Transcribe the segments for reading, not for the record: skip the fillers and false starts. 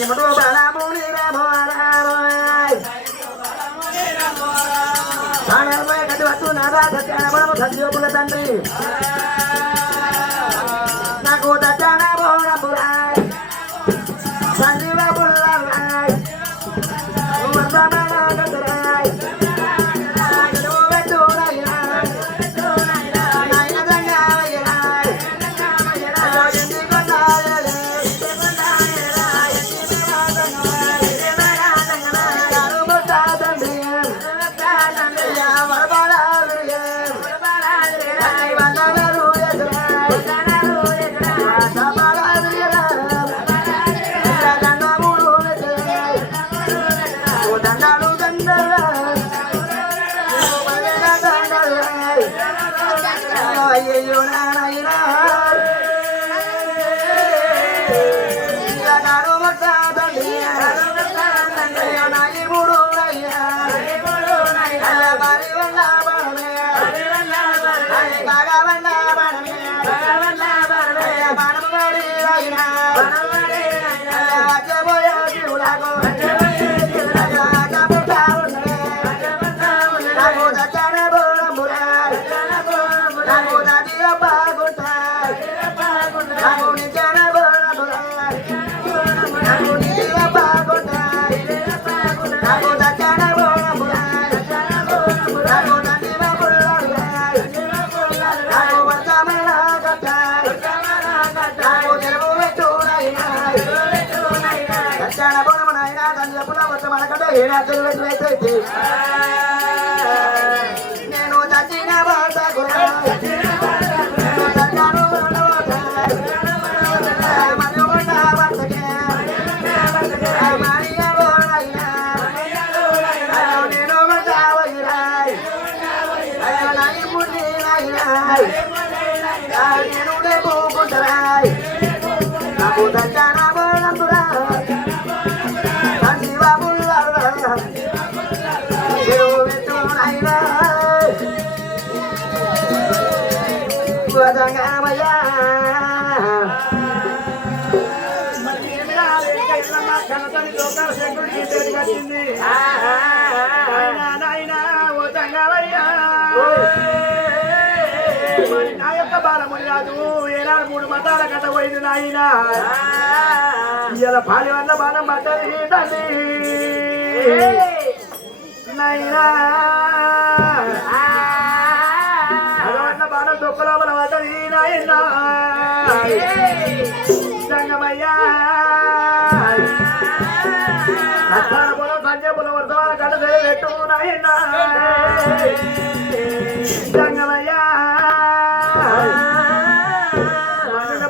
ఇముడు బలముని రామోరామోయ్ సానర్మయ కటి వస్తు నాదా సత్యానవరము సంజోగుల తండ్రి నాకు దచ్చాన బోరపురాయ్ సంజీవ పుల్లరాయ్ వర్ధమాన గతురాయ్ నేను దక్షిణ భారత నేను పోకుంటారాయ్ నాకు దక్షిణ బోలంపురా నా యొక్క బాలముని రాదు ఏనాడు 3 మతాల కథ పోయింది నాయన ఇలా పాలి వల్ల బాణం పడ్డది తండ్రి నాయనా అదవన్న బాణం దొక్కలోపల పడ్డది నాయన సంగమయ్యా పొలం సంజయ్ పొలం వర్తమాన కథ పెట్టు నాయన సంగమయ్యా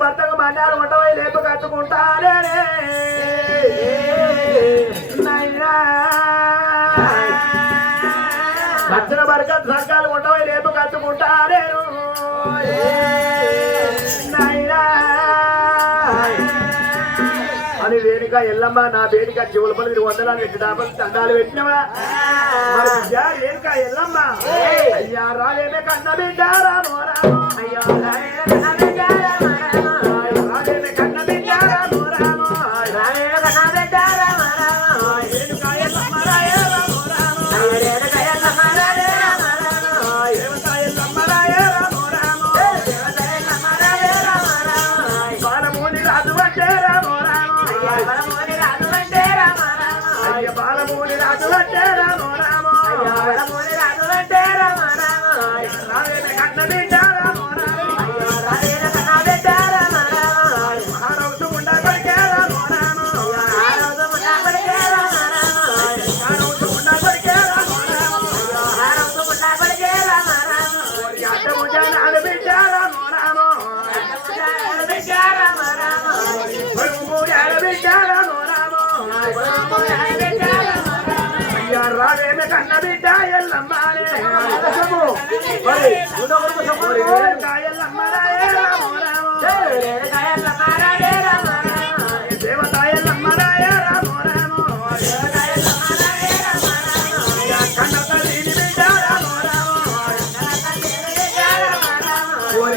భర్తకు మన్నాడు వంటవై లేపు కట్టుకుంటానే దక్షిణ బరకత్ సంఘాలు వంటవై లేపు కట్టుకుంటానే అని వేణుక ఎల్లమ్మ నా వేణుక చెవుల పని 100 పెట్టి దాపలు దండాలు పెట్టినవా వేణుక ఎల్లమ్మ అయ్యా రాలేమే కన్న బిడ్డ రామో రామో అయ్యా రావేమే కన్న బిడ్డ ఎల్లమ్మానే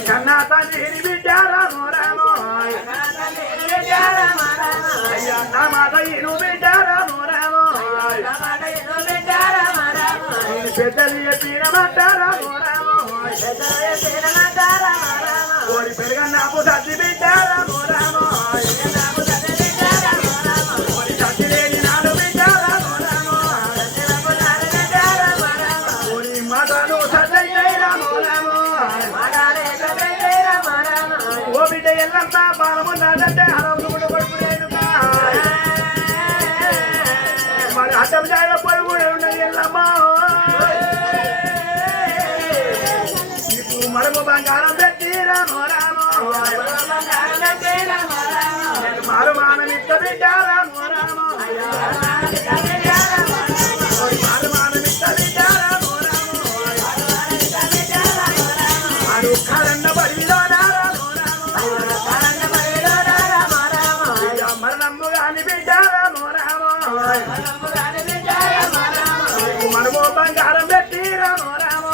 కన్నా తండ్రి బిడ్డ రామో రామో అయ్యా నా మాట ఇను బిడ్డ రామో రామో పెద్దలు చెప్పిన మాట రామో రామో కోరి పెరుగన్నాపు సత్తి బిడ్డ రామో రామో కోరి సత్తి లేని నాడు బిడ్డ రామో రామో కోరి మాటలు సత్తై రామో రామో ఓ బిడ్డ ఎల్లంతా బాలమున్నాడంటే హరవులు కూడా పడుకునేనుగా మరి అడ్డం జాగ పోయి కూడా ఉన్నది ఎల్లమ్మా మరము బంగారం పెట్టి రామో రామో మారు మానమిత్త బిడ్డ రామో రామో మారు మానమిత్త బిడ్డ రామో రామో మారు కరన్న బడిలో రామో రామో మరణము గాని బిడ్డ రామో రామో మనము బంగారం పెట్టి రామో రామో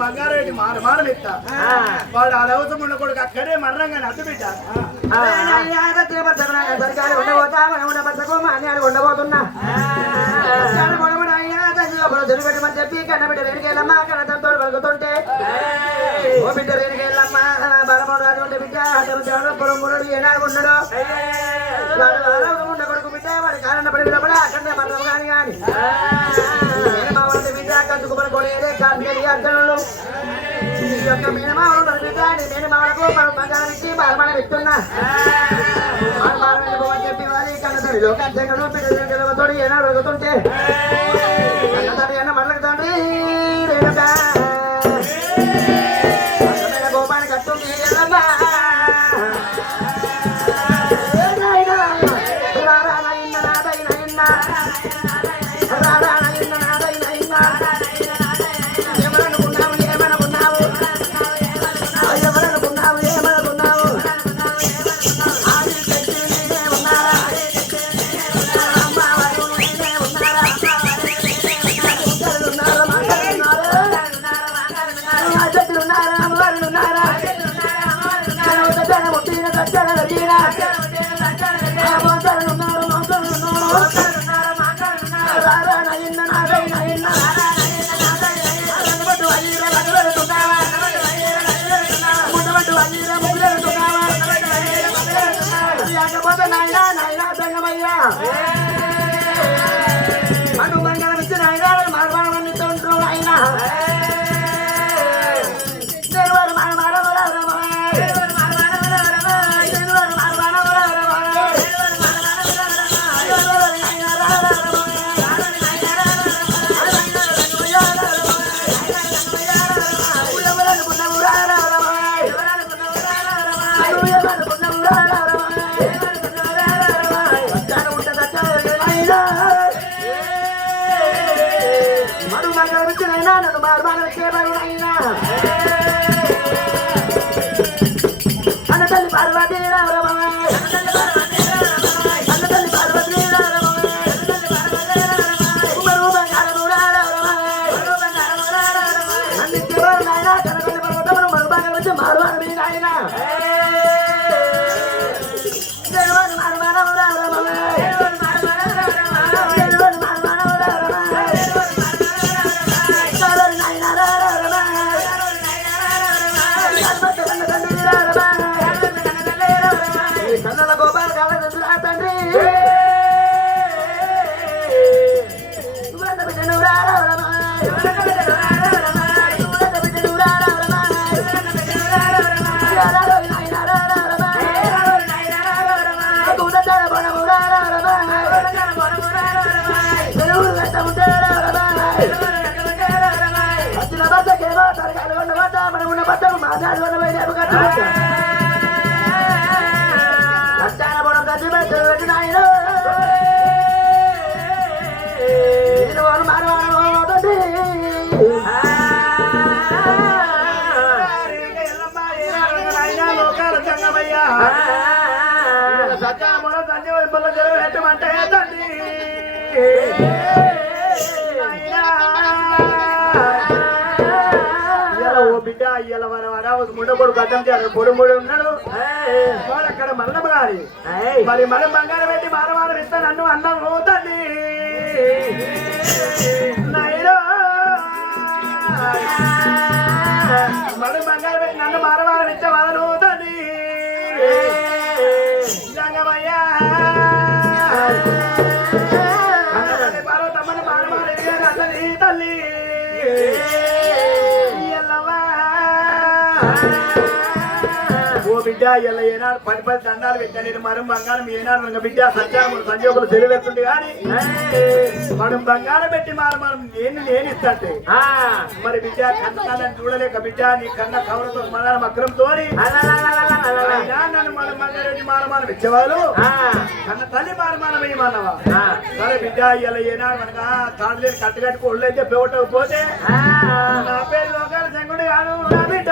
బంగారెడ్డి మానం ఇస్తా వాడు ఆ అవసరం ఉండకూడదు అక్కడే మరణంగా అడ్డు బిడ్డ ఉండబోతున్నా చెప్పి కన్నబిడ్డ వెనుకెళ్ళమ్మా కన్నతంతో పలుకుతుంటే ఏనాడు ఉన్నాడు ఉన్న కొడుకు బిడ్డ వాడి కారణ పడి కూడా అక్కడ మరణం కానీ కానీ మేనమావంటి బిడ్డ కందుకుమని కొనేదే కాదు అర్థంలో ఈ యొక్క మేనమావలు బిడ్డ మేనమావలకు మనం బంగారం ఇచ్చి బాలమానం ఇస్తున్నా చెప్పి వారి కన్నతడి లోకాధ్యంగా పిల్లలతో ఏనాడు అడుగుతుంటే కన్నతడి అన్న మళ్ళీ తండ్రి గోపాన్ని కట్టుంది అటు బంగారం ఇచ్చిన ఆయన మార్మాణిస్తుంటారు ఆయన నన్ను మార్మాన చేయబడినైనా అన్న తల్లి పార్వతీ అన్న తల్లి పార్వతీ అందించేవారు నాయన కనకొండ పర్వతమును మరుబాగా వచ్చి మారువారు మీ నాయన కన్నల గోపాల కావాలంటున్నా తండ్రి వచ్చిన బద్దకేమో తరగాలి ఉన్న బద్ద మనం ఉన్న బద్దకు మాట్లాడు ఉన్న వైపు కట్టుకుంటా లోకాల సంగమయ్యా సత్యాముల తండ్రి వైపుల పెట్టమంటే తండ్రి ఓ బిడ్డ ఇయ్యాల ముండకొడు గడ్డం చేయాలి పొడి ఉన్నాడు వాడు అక్కడ మరణం గారి మరి మనం బంగారం పెట్టి మారవారం ఇస్తా నన్ను అన్నం పోతండి మనం బంగారం పెట్టి నన్ను మారవారం ఇచ్చే వాళ్ళను పోతండి జంగమయ్యా పార్వతమ్మని మారవారం ఎదిగారు అతని తల్లి ఓ బిడ్డ ఇలా ఏనాడు 10 దండాలు పెట్టా నేను మనం బంగారం ఏనాడు బిడ్డ సత్యాములు సంజోగులు తెలియలేస్తుంది కానీ మనం బంగారం పెట్టి మనం నేను ఇస్తాంటే మరి బిడ్డ కన్నకాలని చూడలేక బిడ్డ నీ కన్న కవరతో మన మకరంతో నన్ను మనం బంగారం పెట్టి మారమానం ఇచ్చేవాళ్ళు కన్న తల్లి మారమానం వేయమన్నవా సరే బిడ్డ ఇలా ఏనాడు మనగా తాడులేని కట్టుకట్టుకు ఒళ్ళైతే పోతే నా పేరు లోకాల సంగుడు కాదు నా బిడ్డ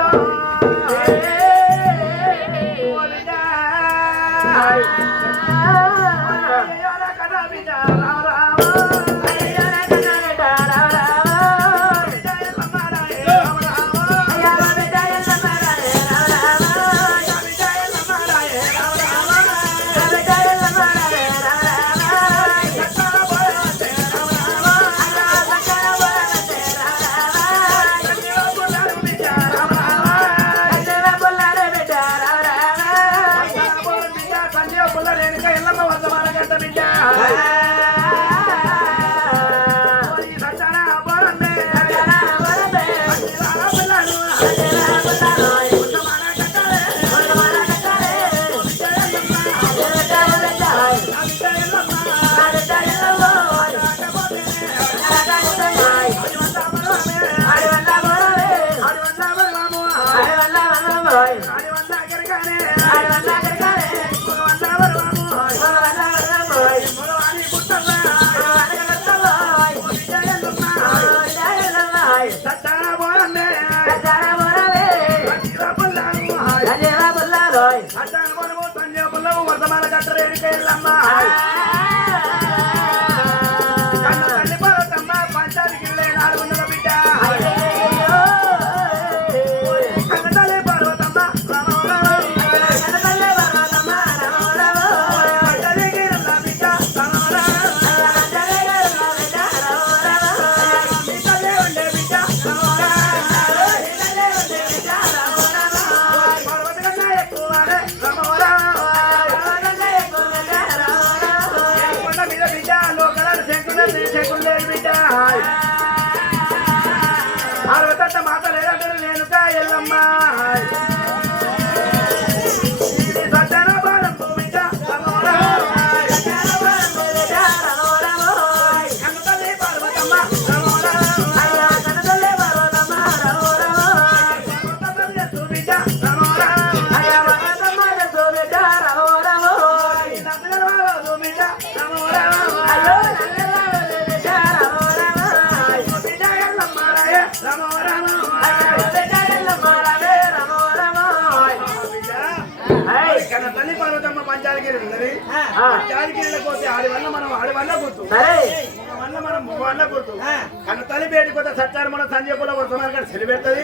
సత్తాన పోరమ్మే సత్తాన పోరము సంజయ పుల్లవు వర్తమాన కట్టరేడికే ఎల్లమ్మ కన్న తల్లి పర్వతమ్మ పంచానికి నాడు ఉన్నద బిడ్డ కన్న తల్లి పర్వతమ్మ అరవతంత మాట లేదంటారు నేనుక ఎల్లమ్మ సత్యన బాలం భూమిక కన్నతల్లి పార్వతమ్మ కన్న తల్లి పార్వతమ్మ పంచాలగిరి ఉన్నది పంచాలగిరిలో పోతే ఆడి వల్ల మనం ఆడి వల్ల గుర్తు వల్ల మనం మగ వల్ల గుర్తు కన్న తల్లి బయటకు పోతే సత్యాన్ని మనం సంజయ్ కూడా వర్తమాన సెలి పెడుతుంది